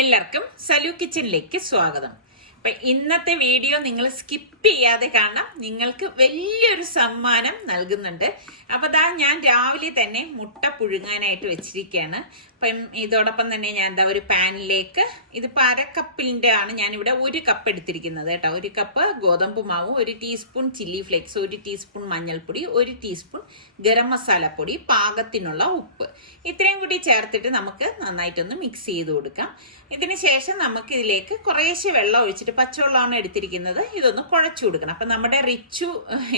എല്ലാവർക്കും സലു കിച്ചനിലേക്ക് സ്വാഗതം. അപ്പൊ ഇന്നത്തെ വീഡിയോ നിങ്ങൾ സ്കിപ്പ് ചെയ്യാതെ കാണാം. നിങ്ങൾക്ക് വലിയൊരു സമ്മാനം നൽകുന്നുണ്ട്. അപ്പൊ ഞാൻ രാവിലെ തന്നെ മുട്ട പുഴുങ്ങാനായിട്ട് വെച്ചിരിക്കുകയാണ്. അപ്പം ഇതോടൊപ്പം തന്നെ ഞാൻ ഒരു പാനിലേക്ക് ഇതിപ്പോൾ അരക്കപ്പിൻ്റെ ആണ് ഞാനിവിടെ 1 കപ്പ് എടുത്തിരിക്കുന്നത് കേട്ടോ. 1 കപ്പ് ഗോതമ്പ് മാവും, 1 ടീസ്പൂൺ ചില്ലി ഫ്ലേക്സ്, 1 ടീസ്പൂൺ മഞ്ഞൾപ്പൊടി, 1 ടീസ്പൂൺ ഗരം മസാലപ്പൊടി, പാകത്തിനുള്ള ഉപ്പ്, ഇത്രയും കൂടി ചേർത്തിട്ട് നമുക്ക് നന്നായിട്ടൊന്ന് മിക്സ് ചെയ്ത് കൊടുക്കാം. ഇതിന് ശേഷം നമുക്ക് ഇതിലേക്ക് കുറേശ്ശെ വെള്ളം ഒഴിച്ചിട്ട്, പച്ചവെള്ളമാണ് എടുത്തിരിക്കുന്നത്, ഇതൊന്ന് കുഴച്ചു കൊടുക്കണം. അപ്പം നമ്മുടെ റിച്ചു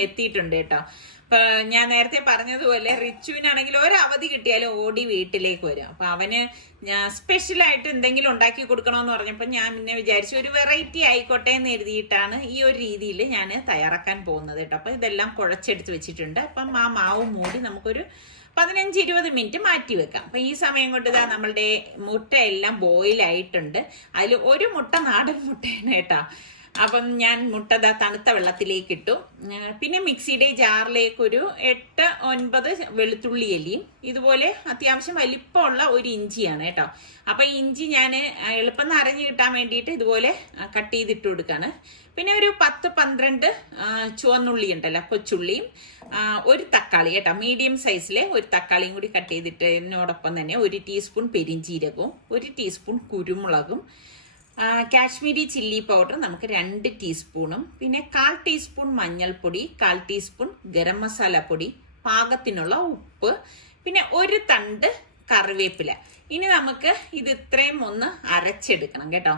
എത്തിയിട്ടുണ്ട് കേട്ടോ. ഇപ്പൊ ഞാൻ നേരത്തെ പറഞ്ഞതുപോലെ റിച്ചുവിനാണെങ്കിൽ ഒരവധി കിട്ടിയാലും ഓടി വീട്ടിലേക്ക് വരും. അപ്പൊ അവന് ഞാൻ സ്പെഷ്യലായിട്ട് എന്തെങ്കിലും ഉണ്ടാക്കി കൊടുക്കണമെന്ന് പറഞ്ഞപ്പോൾ ഞാൻ പിന്നെ വിചാരിച്ചു ഒരു വെറൈറ്റി ആയിക്കോട്ടെ എന്ന് എഴുതിയിട്ടാണ് ഈ ഒരു രീതിയിൽ ഞാൻ തയ്യാറാക്കാൻ പോകുന്നത് കേട്ടോ. അപ്പൊ ഇതെല്ലാം കുഴച്ചെടുത്ത് വെച്ചിട്ടുണ്ട്. അപ്പം ആ മാവ് മൂടി നമുക്കൊരു 15-20 മിനിറ്റ് മാറ്റി വെക്കാം. അപ്പൊ ഈ സമയം കൊണ്ട് നമ്മളുടെ മുട്ട എല്ലാം ബോയിൽ ആയിട്ടുണ്ട്. അതിൽ ഒരു മുട്ട നാടൻ മുട്ടയാണ് കേട്ടോ. അപ്പം ഞാൻ മുട്ട തണുത്ത വെള്ളത്തിലേക്ക് ഇട്ടു. പിന്നെ മിക്സിയുടെ ജാറിലേക്ക് ഒരു 8-9 വെളുത്തുള്ളി അല്ലിയും ഇതുപോലെ അത്യാവശ്യം വലിപ്പമുള്ള ഒരു ഇഞ്ചിയാണ് കേട്ടോ. അപ്പൊ ഇഞ്ചി ഞാൻ എളുപ്പം അരഞ്ഞു കിട്ടാൻ വേണ്ടിയിട്ട് ഇതുപോലെ കട്ട് ചെയ്തിട്ട് കൊടുക്കാണ്. പിന്നെ ഒരു 10-12 ചുവന്നുള്ളി ഉണ്ടല്ലോ, കൊച്ചുള്ളിയും, ഒരു തക്കാളി കേട്ടോ, മീഡിയം സൈസിലെ ഒരു തക്കാളിയും കൂടി കട്ട് ചെയ്തിട്ട് ഇതിനോടൊപ്പം തന്നെ 1 ടീസ്പൂൺ പെരിഞ്ജീരകവും, 1 ടീസ്പൂൺ കുരുമുളകും, കാശ്മീരി ചില്ലി പൗഡർ നമുക്ക് 2 ടീസ്പൂണും, പിന്നെ 1/4 ടീസ്പൂൺ മഞ്ഞൾപ്പൊടി, 1/4 ടീസ്പൂൺ ഗരം മസാല പൊടി, പാകത്തിനുള്ള ഉപ്പ്, പിന്നെ 1 തണ്ട് കറിവേപ്പില. ഇനി നമുക്ക് ഇത് ഇത്രയും ഒന്ന് അരച്ചെടുക്കണം കേട്ടോ.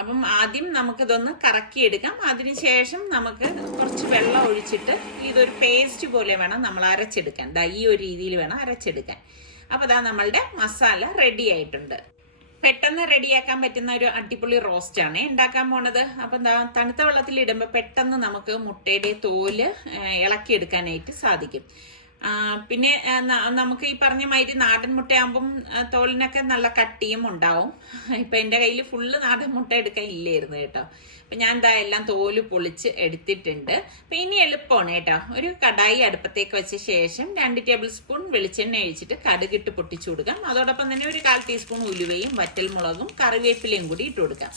അപ്പം ആദ്യം നമുക്കിതൊന്ന് കറക്കിയെടുക്കാം. അതിനുശേഷം നമുക്ക് കുറച്ച് വെള്ളം ഒഴിച്ചിട്ട് ഇതൊരു പേസ്റ്റ് പോലെ വേണം നമ്മൾ അരച്ചെടുക്കാൻ. ഈ ഒരു രീതിയിൽ വേണം അരച്ചെടുക്കാൻ. അപ്പൊ നമ്മളുടെ മസാല റെഡി ആയിട്ടുണ്ട്. പെട്ടെന്ന് റെഡിയാക്കാൻ പറ്റുന്ന ഒരു അടിപൊളി റോസ്റ്റ് ആണ് ഉണ്ടാക്കാൻ പോണത്. അപ്പം തണുത്ത വെള്ളത്തിൽ ഇടുമ്പോൾ പെട്ടെന്ന് നമുക്ക് മുട്ടയുടെ തോല് ഇളക്കിയെടുക്കാനായിട്ട് സാധിക്കും. പിന്നെ നമുക്ക് ഈ പറഞ്ഞ മാതിരി നാടൻ മുട്ടയാകുമ്പം തോലിനൊക്കെ നല്ല കട്ടിയും ഉണ്ടാവും. ഇപ്പൊ എൻ്റെ കയ്യിൽ ഫുള്ള് നാടൻ മുട്ട എടുക്കാൻ ഇല്ലായിരുന്നു കേട്ടോ. അപ്പൊ ഞാൻ എല്ലാം തോല് പൊളിച്ച് എടുത്തിട്ടുണ്ട്. അപ്പൊ ഇനി എളുപ്പമാണ് കേട്ടോ. ഒരു കടായി അടുപ്പത്തേക്ക് വെച്ച ശേഷം 2 ടേബിൾ സ്പൂൺ വെളിച്ചെണ്ണ ഒഴിച്ചിട്ട് കടുകിട്ട് പൊട്ടിച്ചു കൊടുക്കാം. അതോടൊപ്പം തന്നെ ഒരു 1/4 ടീസ്പൂൺ ഉലുവയും വറ്റൽമുളകും കറിവേപ്പിലയും കൂടി ഇട്ട് കൊടുക്കാം.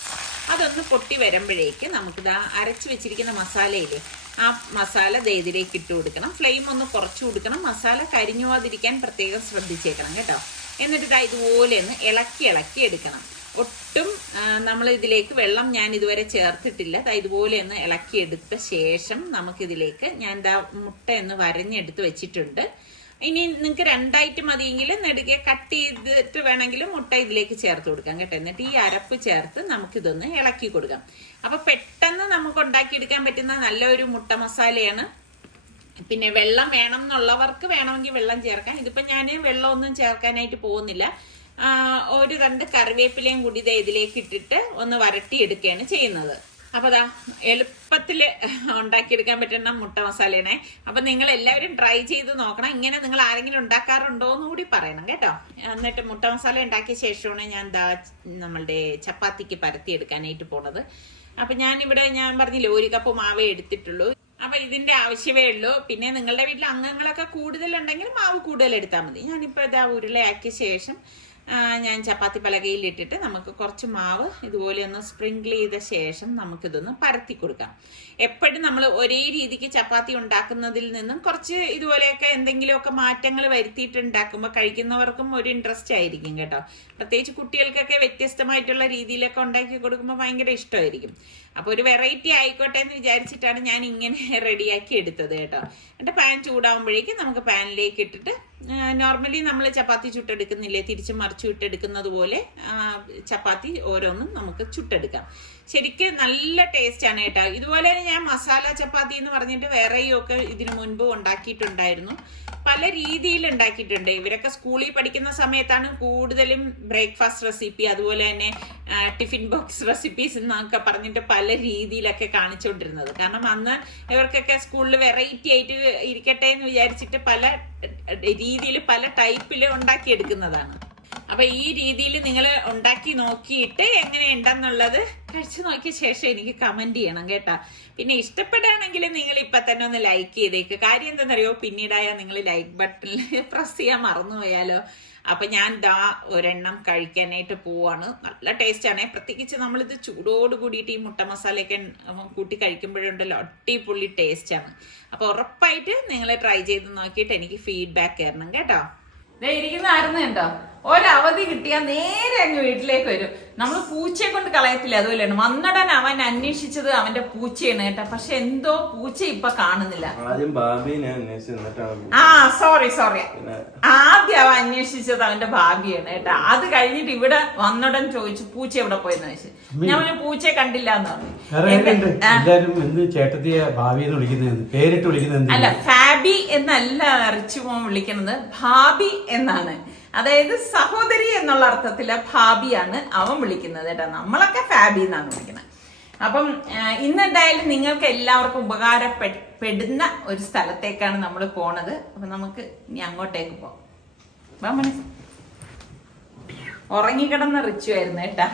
അതൊന്ന് പൊട്ടി വരുമ്പോഴേക്ക് നമുക്ക് അരച്ചു വെച്ചിരിക്കുന്ന മസാലയില്ലേ, ആ മസാല ഇതിലേക്ക് ഇട്ട് കൊടുക്കണം. ഫ്ലെയിം ഒന്ന് കുറച്ച് കൊടുക്കണം. മസാല കരിഞ്ഞു പോകാതിരിക്കാൻ പ്രത്യേകം ശ്രദ്ധിച്ചേക്കണം കേട്ടോ. എന്നിട്ട് ഇതുപോലെ ഒന്ന് ഇളക്കി എടുക്കണം. ഒട്ടും നമ്മൾ ഇതിലേക്ക് വെള്ളം ഞാൻ ഇതുവരെ ചേർത്തിട്ടില്ല. ഇതുപോലെ ഒന്ന് ഇളക്കിയെടുത്ത ശേഷം നമുക്കിതിലേക്ക് ഞാൻ മുട്ട ഒന്ന് വരഞ്ഞെടുത്ത് വെച്ചിട്ടുണ്ട്. ഇനി നിങ്ങൾക്ക് 2 ആയിട്ട് മതിയെങ്കിൽ നെടുകെ കട്ട് ചെയ്തിട്ട് വേണമെങ്കിലും മുട്ട ഇതിലേക്ക് ചേർത്ത് കൊടുക്കാം കേട്ടോ. എന്നിട്ട് ഈ അരപ്പ് ചേർത്ത് നമുക്കിതൊന്ന് ഇളക്കി കൊടുക്കാം. അപ്പൊ പെട്ടെന്ന് നമുക്ക് ഉണ്ടാക്കിയെടുക്കാൻ പറ്റുന്ന നല്ലൊരു മുട്ട മസാലയാണ്. പിന്നെ വെള്ളം വേണം എന്നുള്ളവർക്ക് വേണമെങ്കിൽ വെള്ളം ചേർക്കാം. ഇതിപ്പോ ഞാൻ വെള്ളമൊന്നും ചേർക്കാനായിട്ട് പോകുന്നില്ല. 1 തണ്ട് കറിവേപ്പിലയും കൂടി ഇതിലേക്ക് ഇട്ടിട്ട് ഒന്ന് വരട്ടി എടുക്കുകയാണ് ചെയ്യുന്നത്. അപ്പൊ എളുപ്പത്തിൽ ഉണ്ടാക്കിയെടുക്കാൻ പറ്റുന്ന മുട്ട മസാലയാണേ. അപ്പൊ നിങ്ങൾ എല്ലാവരും ട്രൈ ചെയ്ത് നോക്കണം. ഇങ്ങനെ നിങ്ങൾ ആരെങ്കിലും ഉണ്ടാക്കാറുണ്ടോ എന്ന് കൂടി പറയണം കേട്ടോ. എന്നിട്ട് മുട്ട മസാല ഉണ്ടാക്കിയ ശേഷമാണ് ഞാൻ നമ്മളുടെ ചപ്പാത്തിക്ക് പരത്തി എടുക്കാനായിട്ട് പോണത്. അപ്പൊ ഞാനിവിടെ ഞാൻ പറഞ്ഞില്ലേ 1 കപ്പ് മാവേ എടുത്തിട്ടുള്ളൂ. അപ്പൊ ഇതിന്റെ ആവശ്യമേ ഉള്ളൂ. പിന്നെ നിങ്ങളുടെ വീട്ടിൽ അംഗങ്ങളൊക്കെ കൂടുതലുണ്ടെങ്കിൽ മാവ് കൂടുതൽ എടുത്താൽ മതി. ഞാനിപ്പോ ഉരുളയാക്കിയ ശേഷം ഞാൻ ചപ്പാത്തി പലകയിൽ ഇട്ടിട്ട് നമുക്ക് കുറച്ച് മാവ് ഇതുപോലെ ഒന്ന് സ്പ്രിങ്കിൾ ചെയ്ത ശേഷം നമുക്കിതൊന്ന് പരത്തി കൊടുക്കാം. എപ്പോഴും നമ്മൾ ഒരേ രീതിക്ക് ചപ്പാത്തി ഉണ്ടാക്കുന്നതിൽ നിന്നും കുറച്ച് ഇതുപോലെയൊക്കെ എന്തെങ്കിലുമൊക്കെ മാറ്റങ്ങൾ വരുത്തിയിട്ട് ഉണ്ടാക്കുമ്പോൾ കഴിക്കുന്നവർക്കും ഒരു ഇൻട്രസ്റ്റ് ആയിരിക്കും കേട്ടോ. പ്രത്യേകിച്ച് കുട്ടികൾക്കൊക്കെ വ്യത്യസ്തമായിട്ടുള്ള രീതിയിലൊക്കെ ഉണ്ടാക്കി കൊടുക്കുമ്പോൾ ഭയങ്കര ഇഷ്ടമായിരിക്കും. അപ്പൊ ഒരു വെറൈറ്റി ആയിക്കോട്ടെ എന്ന് വിചാരിച്ചിട്ടാണ് ഞാൻ ഇങ്ങനെ റെഡിയാക്കി എടുത്തത് കേട്ടോ. എന്നിട്ട് പാൻ ചൂടാവുമ്പോഴേക്കും നമുക്ക് പാനിലേക്ക് ഇട്ടിട്ട് നോർമലി നമ്മൾ ചപ്പാത്തി ചുട്ടെടുക്കുന്നില്ലേ, തിരിച്ച് മറിച്ചു ഇട്ടെടുക്കുന്നത് പോലെ ചപ്പാത്തി ഓരോന്നും നമുക്ക് ചുട്ടെടുക്കാം. ശരിക്കും നല്ല ടേസ്റ്റ് ആണ് കേട്ടോ. ഇതുപോലെ ഞാൻ മസാല ചപ്പാത്തി എന്ന് പറഞ്ഞിട്ട് വേറെയും ഒക്കെ ഇതിനു മുൻപ് ഉണ്ടാക്കിയിട്ടുണ്ടായിരുന്നു. പല രീതിയിൽ ഉണ്ടാക്കിയിട്ടുണ്ട്. ഇവരൊക്കെ സ്കൂളിൽ പഠിക്കുന്ന സമയത്താണ് കൂടുതലും ബ്രേക്ക്ഫാസ്റ്റ് റെസിപ്പി, അതുപോലെ തന്നെ ടിഫിൻ ബോക്സ് റെസിപ്പീസ് എന്നൊക്കെ പറഞ്ഞിട്ട് പല രീതിയിലൊക്കെ കാണിച്ചുകൊണ്ടിരുന്നത്. കാരണം അന്ന് ഇവർക്കൊക്കെ സ്കൂളിൽ വെറൈറ്റി ആയിട്ട് ഇരിക്കട്ടെ എന്ന് വിചാരിച്ചിട്ട് പല രീതിയിൽ പല ടൈപ്പിൽ ഉണ്ടാക്കിയെടുക്കുന്നതാണ്. അപ്പൊ ഈ രീതിയിൽ നിങ്ങൾ ഉണ്ടാക്കി നോക്കിയിട്ട് എങ്ങനെയുണ്ടെന്നുള്ളത് കഴിച്ചു നോക്കിയ ശേഷം എനിക്ക് കമന്റ് ചെയ്യണം കേട്ടാ. പിന്നെ ഇഷ്ടപ്പെടുകയാണെങ്കിൽ നിങ്ങൾ ഇപ്പൊ തന്നെ ഒന്ന് ലൈക്ക് ചെയ്തേക്ക്. കാര്യം എന്താണെന്നറിയോ, പിന്നീടായാൽ നിങ്ങൾ ലൈക്ക് ബട്ടണിൽ പ്രസ് ചെയ്യാൻ മറന്നുപോയാലോ. അപ്പൊ ഞാൻ ദാ ഒരെണ്ണം കഴിക്കാനായിട്ട് പോവാണ്. നല്ല ടേസ്റ്റ് ആണ്. പ്രത്യേകിച്ച് നമ്മളിത് ചൂടോട് കൂടിയിട്ട് ഈ മുട്ട മസാലയൊക്കെ കൂട്ടി കഴിക്കുമ്പോഴുണ്ടല്ലോ അടിപൊളി ടേസ്റ്റ് ആണ്. അപ്പൊ ഉറപ്പായിട്ട് നിങ്ങൾ ട്രൈ ചെയ്ത് നോക്കിയിട്ട് എനിക്ക് ഫീഡ്ബാക്ക് തരണം കേട്ടോ. ഇരിക്കുന്ന ആരുന്നുണ്ടോ, ഒരവധി കിട്ടിയാൽ നേരെ അങ്ങ് വീട്ടിലേക്ക് വരും. നമ്മൾ പൂച്ചയെ കൊണ്ട് കളയത്തില്ല, അതുപോലെയാണ്. വന്നടൻ അവൻ അന്വേഷിച്ചത് അവന്റെ പൂച്ചയാണ് കേട്ടോ. പക്ഷെ എന്തോ പൂച്ച ഇപ്പൊ കാണുന്നില്ല. സോറി ആദ്യം അവൻ അന്വേഷിച്ചത് അവന്റെ ഭാവിയാണ് കേട്ടോ. അത് കഴിഞ്ഞിട്ട് ഇവിടെ വന്നടൻ ചോദിച്ചു പൂച്ച എവിടെ പോയെന്ന് ചോദിച്ചു. ഞാൻ പറഞ്ഞു പൂച്ചയെ കണ്ടില്ല എന്ന് പറഞ്ഞു. അല്ല, ഫാബി എന്നല്ല റിച്ചു മോൻ വിളിക്കുന്നത്, ഭാബി എന്നാണ്. അതായത് സഹോദരി എന്നുള്ള അർത്ഥത്തില് ഭാബിയാണ് അവൻ വിളിക്കുന്നത് കേട്ടോ. നമ്മളൊക്കെ ഫാബി എന്നാണ് വിളിക്കുന്നത്. അപ്പം ഇന്നെന്തായാലും നിങ്ങൾക്ക് എല്ലാവർക്കും ഉപകാരപ്പെടുന്ന ഒരു സ്ഥലത്തേക്കാണ് നമ്മൾ പോണത്. അപ്പൊ നമുക്ക് ഇനി അങ്ങോട്ടേക്ക് പോവാം. ഉറങ്ങിക്കിടന്ന റിച്ചു ആയിരുന്നു കേട്ടാ.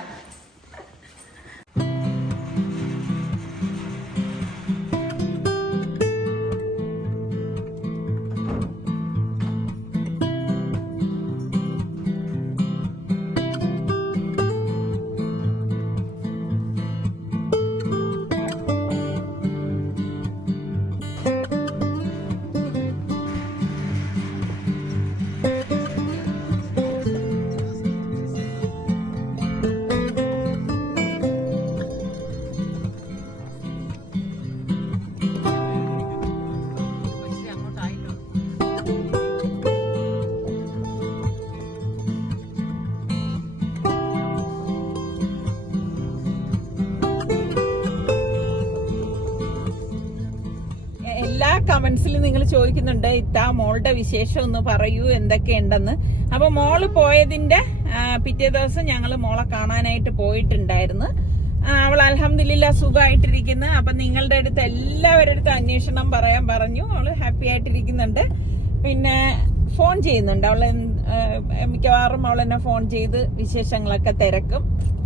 കമന്റ്സിൽ നിങ്ങൾ ചോദിക്കുന്നുണ്ട് ഇത്താ മോളുടെ വിശേഷം ഒന്ന് പറയൂ എന്തൊക്കെയുണ്ടെന്ന്. അപ്പൊ മോള് പോയതിന്റെ പിറ്റേ ദിവസം ഞങ്ങൾ മോളെ കാണാനായിട്ട് പോയിട്ടുണ്ടായിരുന്നു. അവൾ അൽഹംദുലില്ലാ സുഖമായിട്ടിരിക്കുന്നു. അപ്പൊ നിങ്ങളുടെ അടുത്ത് എല്ലാവരുടെ അടുത്ത് അന്വേഷണം പറയാൻ പറഞ്ഞു. അവള് ഹാപ്പി ആയിട്ടിരിക്കുന്നുണ്ട്. പിന്നെ ഫോൺ ചെയ്യുന്നുണ്ട്. അവളെ മിക്കവാറും അവൾ എന്നെ ഫോൺ ചെയ്ത് വിശേഷങ്ങളൊക്കെ തിരക്കും.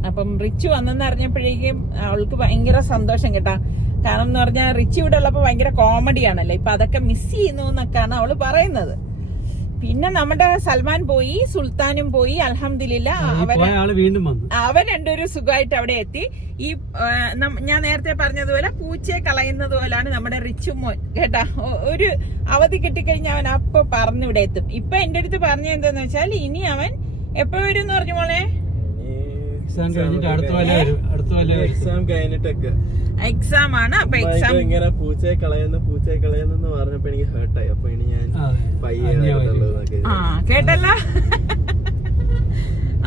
അപ്പം റിച്ചു വന്നെന്ന് അറിഞ്ഞപ്പോഴേക്കും അവൾക്ക് ഭയങ്കര സന്തോഷം കേട്ടാ. കാരണം എന്ന് പറഞ്ഞാൽ റിച്ചു ഇവിടെ ഉള്ളപ്പോ ഭയങ്കര കോമഡിയാണല്ലോ. ഇപ്പൊ അതൊക്കെ മിസ് ചെയ്യുന്നു എന്നൊക്കെയാണ് അവള് പറയുന്നത്. പിന്നെ നമ്മുടെ സൽമാൻ പോയി, സുൽത്താനും പോയി. അൽഹംദുലില്ലാ അവൻ രണ്ടൊരു സുഖമായിട്ട് അവിടെ എത്തി. ഈ ഞാൻ നേരത്തെ പറഞ്ഞതുപോലെ പൂച്ചയെ കളയുന്നത് പോലാണ് നമ്മുടെ റിച്ചു മോൻ കേട്ടാ. ഒരു അവധി കിട്ടിക്കഴിഞ്ഞാൽ അവൻ അപ്പൊ പറഞ്ഞിവിടെ എത്തും. ഇപ്പൊ എന്റെ അടുത്ത് പറഞ്ഞ എന്താന്ന് വെച്ചാൽ ഇനി അവൻ എപ്പോ വരും എന്ന് പറഞ്ഞു മോളെ. എക്സാം ആണ്. അപ്പൊ എക്സാം ഇങ്ങനെ പൂച്ചയെ കളയുന്നു പറഞ്ഞപ്പോ എനിക്ക് ഹേർട്ടായി. അപ്പൊ ഇനി ഞാൻ കേട്ടല്ല.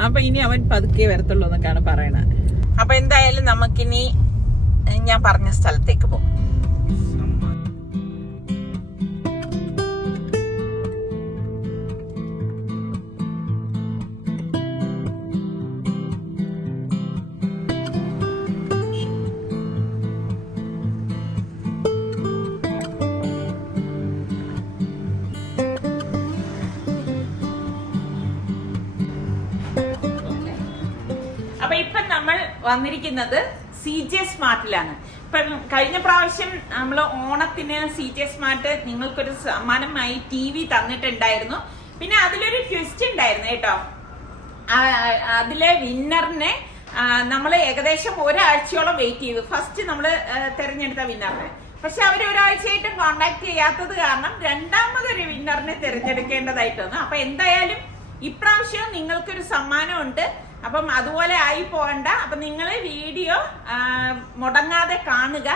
അപ്പൊ ഇനി അവൻ പതുക്കെ വരത്തുള്ളൂ എന്നൊക്കെയാണ് പറയണത്. അപ്പൊ എന്തായാലും നമുക്കിനി ഞാൻ പറഞ്ഞ സ്ഥലത്തേക്ക് പോകും. അപ്പൊ ഇപ്പൊ നമ്മൾ വന്നിരിക്കുന്നത് CJ സ്മാർട്ടിലാണ്. ഇപ്പൊ കഴിഞ്ഞ പ്രാവശ്യം നമ്മൾ ഓണത്തിന് CJ സ്മാർട്ട് നിങ്ങൾക്കൊരു സമ്മാനമായി TV തന്നിട്ടുണ്ടായിരുന്നു. പിന്നെ അതിലൊരു ട്വിസ്റ്റ് ഉണ്ടായിരുന്നു കേട്ടോ. അതിലെ വിന്നറിനെ നമ്മൾ ഏകദേശം ഒരാഴ്ചയോളം വെയിറ്റ് ചെയ്തു. ഫസ്റ്റ് നമ്മൾ തെരഞ്ഞെടുത്ത വിന്നറിനെ. പക്ഷെ അവർ ഒരാഴ്ചയായിട്ടും കോണ്ടാക്ട് ചെയ്യാത്തത് കാരണം രണ്ടാമതൊരു വിന്നറിനെ തിരഞ്ഞെടുക്കേണ്ടതായിട്ട് വന്നു. അപ്പൊ എന്തായാലും ഇപ്രാവശ്യം നിങ്ങൾക്കൊരു സമ്മാനമുണ്ട്. അപ്പം അതുപോലെ ആയി പോകണ്ട. അപ്പൊ നിങ്ങൾ വീഡിയോ മുടങ്ങാതെ കാണുക.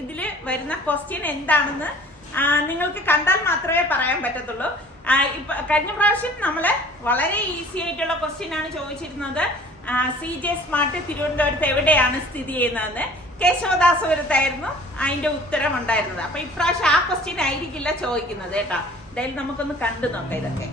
ഇതില് വരുന്ന ക്വസ്റ്റ്യൻ എന്താണെന്ന് നിങ്ങൾക്ക് കണ്ടാൽ മാത്രമേ പറയാൻ പറ്റത്തുള്ളൂ. ഇപ്പൊ കഴിഞ്ഞ പ്രാവശ്യം നമ്മള് വളരെ ഈസി ആയിട്ടുള്ള ക്വസ്റ്റ്യൻ ആണ് ചോദിച്ചിരുന്നത്. CJ സ്മാർട്ട് തിരുവനന്തപുരത്ത് എവിടെയാണ് സ്ഥിതി ചെയ്യുന്നതെന്ന്. കേശവദാസപുരത്തായിരുന്നു അതിന്റെ ഉത്തരം ഉണ്ടായിരുന്നത്. അപ്പൊ ഇപ്രാവശ്യം ആ ക്വസ്റ്റ്യൻ ആയിരിക്കില്ല ചോദിക്കുന്നത് കേട്ടോ. എന്തായാലും നമുക്കൊന്ന് കണ്ടു നോക്കാം ഇതൊക്കെ.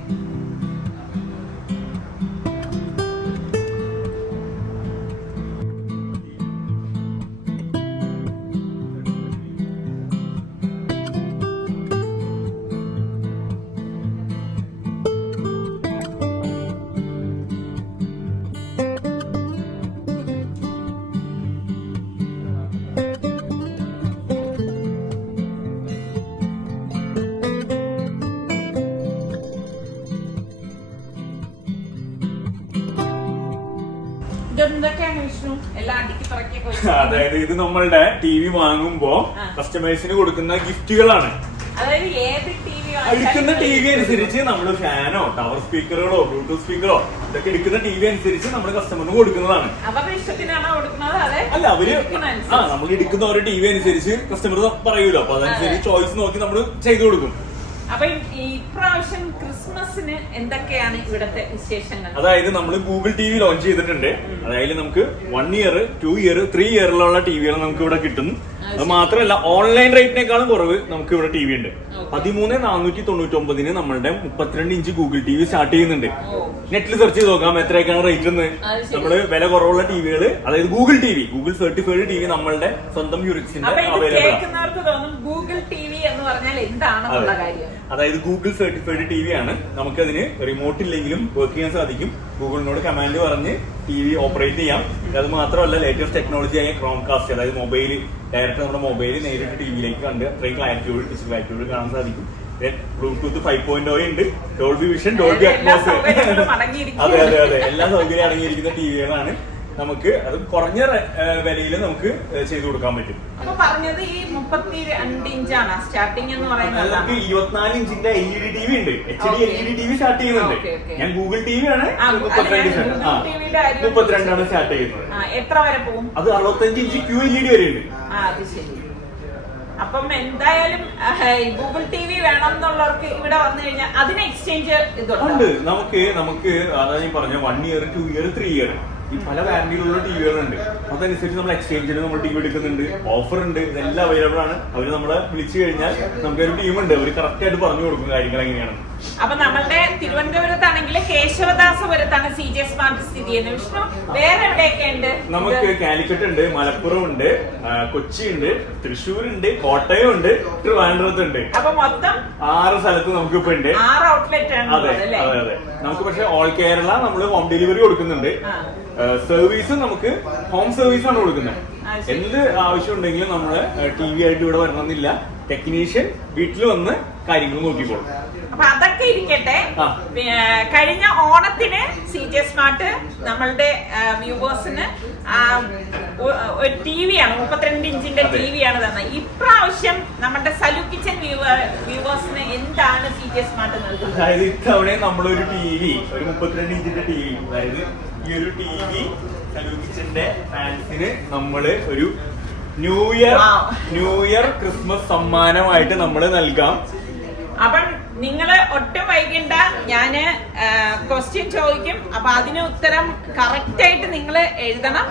ഇതെന്തൊക്കെയാണ് വിഷ്ണു എല്ലാം അടുക്കി പറക്കിയൊക്കെ? അതായത് ഇത് നമ്മളുടെ ടി വി വാങ്ങുമ്പോ കസ്റ്റമേഴ്സിന് കൊടുക്കുന്ന ഗിഫ്റ്റുകളാണ്. അതായത് ഏത് ടി വി എടുക്കുന്ന ടി വി അനുസരിച്ച് നമ്മൾ ഫാനോ ടവർ സ്പീക്കറുകളോ ബ്ലൂടൂത്ത് സ്പീക്കറോ ഇതൊക്കെ എടുക്കുന്ന ടി വി അനുസരിച്ച് നമ്മൾ കസ്റ്റമറിന് കൊടുക്കുന്നതാണ്. അല്ല അവര് നമ്മൾ എടുക്കുന്ന ഓരോ ടി വി അനുസരിച്ച് കസ്റ്റമർ പറയൂലോ, അപ്പൊ അതനുസരിച്ച് ചോയ്സ് നോക്കി നമ്മൾ ചെയ്തു കൊടുക്കും. അപ്പൊ ഇപ്രാവശ്യം ക്രിസ്മസിന് എന്തൊക്കെയാണ് ഇവിടത്തെ വിശേഷങ്ങൾ? അതായത് നമ്മൾ ഗൂഗിൾ ടി വി ലോഞ്ച് ചെയ്തിട്ടുണ്ട്. അതായത് നമുക്ക് 1 ഇയർ 2 ഇയർ 3 ഇയറിലുള്ള ടിവികൾ നമുക്ക് ഇവിടെ കിട്ടും. അത് മാത്രമല്ല ഓൺലൈൻ റേറ്റിനേക്കാളും കുറവ് നമുക്ക് ഇവിടെ ടി വി ഉണ്ട്. 13,499 നമ്മളുടെ 32 inch Google T we start ചെയ്യുന്നുണ്ട്. നെറ്റിൽ സെർച്ച് ചെയ്ത് നോക്കാം എത്രയൊക്കെയാണ് റേറ്റ് എന്ന്. നമ്മള് വില കുറവുള്ള ടിവികള്, അതായത് Google TV, Google certified TV നമ്മളുടെ സ്വന്തം യൂണിറ്റ്സിന്റെ അവൈലബിൾ ആണ്. അതായത് ഗൂഗിൾ സർട്ടിഫൈഡ് ടി വി ആണ്. നമുക്കതിന് റിമോട്ട് ഇല്ലെങ്കിലും വർക്ക് ചെയ്യാൻ സാധിക്കും. ഗൂഗിളിനോട് കമാൻഡ് പറഞ്ഞ് ടി വി ഓപ്പറേറ്റ് ചെയ്യാം. അത് മാത്രമല്ല ലേറ്റസ്റ്റ് ടെക്നോളജി ആയ ക്രോംകാസ്റ്റ്, അതായത് മൊബൈല് ഡയറക്റ്റ് നമ്മുടെ മൊബൈൽ നേരിട്ട് ടിവിയിലേക്ക് കണ്ട് അത്രയും ക്ലാരിറ്റിയോട് ഡിജിറ്റൽ ക്ലാരിറ്റിയോട് കാണാൻ സാധിക്കും. ബ്ലൂടൂത്ത് 5.0 ഉണ്ട്, ഡോൾബി വിഷൻ, ഡോൾബി അറ്റ്മോസ്, അതെ അതെ അതെ എല്ലാ സൗകര്യം അടങ്ങിയിരിക്കുന്ന ടിവികളാണ്. നമുക്ക് അത് കുറഞ്ഞ വിലയിൽ നമുക്ക് ചെയ്തു കൊടുക്കാൻ പറ്റും. പറഞ്ഞത് ഈ 32 ഇഞ്ചാണ് സ്റ്റാർട്ടിംഗ് എന്ന് പറയുന്നത്. നമുക്ക് 24 ഇഞ്ചിന്റെ LED ടി വി ഉണ്ട്, HD LED T we start ചെയ്യുന്നുണ്ട്. ഞാൻ ഗൂഗിൾ ടി വി ആണ് 32 ആണ് സ്റ്റാർട്ട് ചെയ്യുന്നത്. എത്ര വരെ പോകും? അത് 65 ഇഞ്ച് QLED വരെ ഉണ്ട്. അത് ശരി. അപ്പം എന്തായാലും ഗൂഗിൾ ടി വി വേണം എന്നുള്ളവർക്ക് ഇവിടെ വന്നു കഴിഞ്ഞാൽ അതിന് എക്സ്ചേഞ്ച് ഇതുണ്ട്. നമുക്ക് അതാ ഞാൻ പറഞ്ഞ 1 ഇയർ 2 ഇയർ 3 ഇയർ ഈ പല വാറന്റിയിലുള്ള ടിവികളുണ്ട്. അതനുസരിച്ച് നമ്മൾ എക്സ്ചേഞ്ചിന് നമ്മൾ ടി വി എടുക്കുന്നുണ്ട്. ഓഫർ ഉണ്ട്, ഇതെല്ലാം അവൈലബിൾ ആണ്. അവര് നമ്മളെ വിളിച്ചു കഴിഞ്ഞാൽ നമുക്കൊരു ടീമുണ്ട്, അവര് കറക്റ്റ് ആയിട്ട് പറഞ്ഞു കൊടുക്കും കാര്യങ്ങൾ എങ്ങനെയാണ്. അപ്പൊ നമ്മളുടെ തിരുവനന്തപുരത്താണെങ്കിൽ കേശവദാസപുരത്താണ് CJ സ്മാർട്ട് സ്ഥിതി ചെയ്യുന്നത്. വിഷ്ണു, വേറെ എവിടെയൊക്കെ ഉണ്ട്? നമുക്ക് കാലിക്കറ്റ് ഉണ്ട്, മലപ്പുറം ഉണ്ട്, കൊച്ചി ഉണ്ട്, തൃശ്ശൂർ ഉണ്ട്, കോട്ടയം ഉണ്ട്, ട്രിവാൻഡ്രത്ത് ഉണ്ട്. അപ്പൊ മൊത്തം 6 സ്ഥലത്ത് നമുക്ക് ഇപ്പൊ ഉണ്ട്. 6 ഔട്ട്ലെറ്റ് ആണ്. അതെ അതെ അതെ. നമുക്ക് പക്ഷെ ഓൾ കേരള നമ്മൾ ഹോം ഡെലിവറി കൊടുക്കുന്നുണ്ട്. സർവീസ് നമുക്ക് ഹോം സർവീസ് ആണ് കൊടുക്കുന്നത്. എന്ത് ആവശ്യം ഉണ്ടെങ്കിലും നമ്മള് ടി വി ആയിട്ട് ഇവിടെ വരണമെന്നില്ല. ടെക്നീഷ്യൻ വീട്ടിൽ വന്ന് കാര്യങ്ങൾ നോക്കിക്കോളും. അപ്പൊ അതൊക്കെ ഇരിക്കട്ടെ. കഴിഞ്ഞ ഓണത്തിന് CJ സ്മാർട്ട് നമ്മളുടെ വ്യൂവേഴ്സിന് ഒരു ടിവിയാണ് 32 ഇഞ്ചിന്റെ ടിവിയാണ് തന്നത്. ഇപ്രാവശ്യം നമ്മുടെ സലു കിച്ചൻ വ്യൂവേഴ്സിന് എന്താണ് CJ സ്മാർട്ട് നൽകുന്നത്? അതായത് ഇത്തവണ നമ്മളൊരു ടിവി, ഒരു 32 ഇഞ്ചിന്റെ ടിവി, അതായത് ഈ ഒരു ടിവി സലു കിച്ചന്റെ ഫാൻസിന് നമ്മള് ഒരു ന്യൂ ഇയർ ക്രിസ്മസ് സമ്മാനമായിട്ട് നമ്മള് നൽകാം. അപ്പം നിങ്ങള് ഒട്ടും വൈകണ്ട, ഞാന് ക്വസ്റ്റ്യൻ ചോദിക്കും. അപ്പൊ അതിന് ഉത്തരം കറക്റ്റ് ആയിട്ട് നിങ്ങൾ എഴുതണം.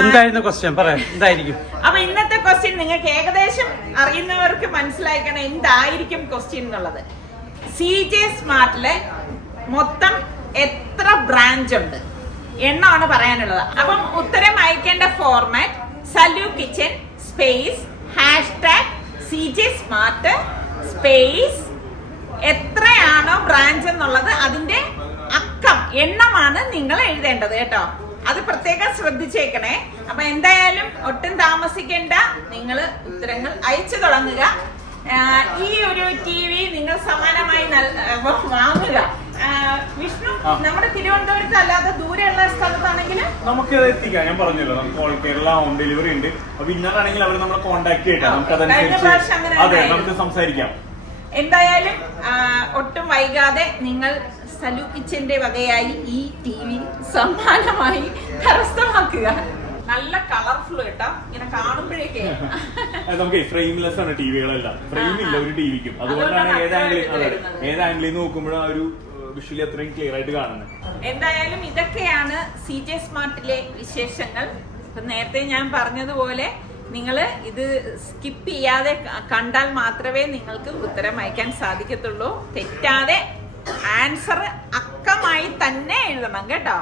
എന്തായിരുന്നു ക്വസ്റ്റ്യൻ? പറയാം എന്തായിരിക്കും. അപ്പൊ ഇന്നത്തെ ക്വസ്റ്റ്യൻ നിങ്ങൾക്ക് ഏകദേശം അറിയുന്നവർക്ക് മനസ്സിലാക്കണം എന്തായിരിക്കും ക്വസ്റ്റ്യൻ എന്നുള്ളത്. CJ സ്മാർട്ടിലെ മൊത്തം എത്ര ബ്രാഞ്ച് ഉണ്ട് എണ്ണമാണ് പറയാനുള്ളത്. അപ്പം ഉത്തരം അയക്കേണ്ട ഫോർമാറ്റ് സലു kitchen space #CJ smart space എത്രയാണോ ബ്രാഞ്ച് എന്നുള്ളത് അതിന്റെ എണ്ണമാണ് നിങ്ങൾ എഴുതേണ്ടത് കേട്ടോ. അത് പ്രത്യേകം ശ്രദ്ധിച്ചേക്കണേ. അപ്പൊ എന്തായാലും ഒട്ടും താമസിക്കേണ്ട, നിങ്ങൾ ഉത്തരങ്ങൾ അയച്ചു തുടങ്ങുക. ഈ ഒരു TV നിങ്ങൾ സമാനമായി വാങ്ങുക. വിഷ്ണു, നമ്മുടെ തിരുവനന്തപുരത്ത് അല്ലാതെ ദൂരെയുള്ള സ്ഥലത്താണെങ്കിൽ നമുക്ക് എത്തിക്കാം. ഞാൻ പറഞ്ഞല്ലോ, നമുക്ക് ഓൾ കേരള ഹോം ഡെലിവറി ഉണ്ട്. അപ്പൊ ഇന്നറാണെങ്കിൽ അവർ നമ്മളെ കോൺടാക്ട് ചെയ്യട്ടെ, നമുക്ക് അതനുസരിച്ച് നമുക്ക് സംസാരിക്കാം. എന്തായാലും ഒട്ടും വൈകാതെ നിങ്ങൾ സലു കിച്ചന്റെ വകയായി ഈ TV സമ്മാനമായി കരസ്ഥമാക്കുക. നല്ല കളർഫുൾ കേട്ടോ, ഇങ്ങനെ കാണുമ്പോഴേക്കേ. നമുക്ക് ഫ്രെയിംലെസ് ആണ് ടിവികളെല്ലാം, ഫ്രെയിം ഇല്ല ഒരു ടിവിക്കും. അതുകൊണ്ടാണ് ഏത് ആംഗിളിൽ നോക്കുമ്പോഴും ആ ഒരു വിഷ്വലി അത്രയും ക്ലിയർ ആയിട്ട് കാണുന്നത്. എന്തായാലും ഇതൊക്കെയാണ് CJ സ്മാർട്ടിലെ വിശേഷങ്ങൾ. നേരത്തെ ഞാൻ പറഞ്ഞതുപോലെ നിങ്ങൾ ഇത് സ്കിപ്പ് ചെയ്യാതെ കണ്ടാൽ മാത്രമേ നിങ്ങൾക്ക് ഉത്തരം അയക്കാൻ സാധിക്കത്തുള്ളൂ. തെറ്റാതെ ആൻസർ അക്കമായി തന്നെ എഴുതണം കേട്ടോ.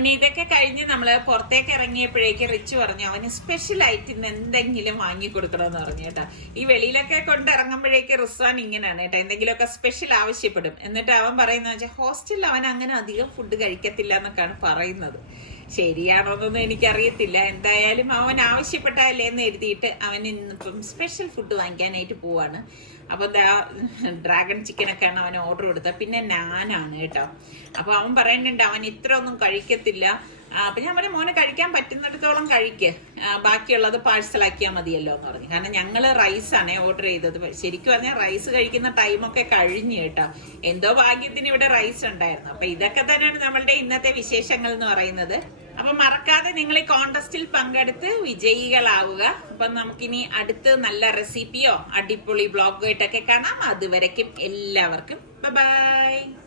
അങ്ങനെ ഇതൊക്കെ കഴിഞ്ഞ് നമ്മള് പുറത്തേക്ക് ഇറങ്ങിയപ്പോഴേക്ക് റിച്ച് പറഞ്ഞു അവന് സ്പെഷ്യൽ ആയിട്ട് ഇന്ന് എന്തെങ്കിലും വാങ്ങി കൊടുക്കണമെന്ന് പറഞ്ഞു കേട്ടോ. ഈ വെളിയിലൊക്കെ കൊണ്ട് ഇറങ്ങുമ്പോഴേക്ക് റിസ്വാൻ ഇങ്ങനെയാണ് കേട്ടോ, എന്തെങ്കിലുമൊക്കെ സ്പെഷ്യൽ ആവശ്യപ്പെടും. എന്നിട്ട് അവൻ പറയുന്നത് വെച്ചാൽ ഹോസ്റ്റലിൽ അവൻ അങ്ങനെ അധികം ഫുഡ് കഴിക്കത്തില്ല എന്നൊക്കെയാണ് പറയുന്നത്. ശരിയാണോന്നൊന്നും എനിക്കറിയത്തില്ല. എന്തായാലും അവൻ ആവശ്യപ്പെട്ടാലേ എന്ന് എഴുതിയിട്ട് അവൻ ഇന്നിപ്പം സ്പെഷ്യൽ ഫുഡ് വാങ്ങിക്കാനായിട്ട് പോവാണ്. അപ്പൊ ഡ്രാഗൺ ചിക്കനൊക്കെയാണ് അവൻ ഓർഡർ കൊടുത്തത്. പിന്നെ നാനാണ് കേട്ടോ. അപ്പൊ അവൻ പറയുന്നുണ്ട് അവൻ ഇത്ര ഒന്നും കഴിക്കത്തില്ല. അപ്പൊ ഞാൻ പറഞ്ഞു മോനെ കഴിക്കാൻ പറ്റുന്നിടത്തോളം കഴിക്ക്, ബാക്കിയുള്ളത് പാഴ്സലാക്കിയാൽ മതിയല്ലോ എന്ന് പറഞ്ഞു. കാരണം ഞങ്ങള് റൈസാണ് ഓർഡർ ചെയ്തത്. ശരിക്കും പറഞ്ഞാൽ റൈസ് കഴിക്കുന്ന ടൈമൊക്കെ കഴിഞ്ഞു കേട്ടോ. എന്തോ ഭാഗ്യത്തിന് ഇവിടെ റൈസ് ഉണ്ടായിരുന്നു. അപ്പൊ ഇതൊക്കെ തന്നെയാണ് നമ്മളുടെ ഇന്നത്തെ വിശേഷങ്ങൾ എന്ന് പറയുന്നത്. അപ്പൊ മറക്കാതെ നിങ്ങൾ ഈ കോൺടെസ്റ്റിൽ പങ്കെടുത്ത് വിജയികളാവുക. അപ്പൊ നമുക്കിനി അടുത്ത് നല്ല റെസിപ്പിയോ അടിപൊളി ബ്ലോഗോ ആയിട്ടൊക്കെ കാണാം. അതുവരയ്ക്കും എല്ലാവർക്കും ബൈ.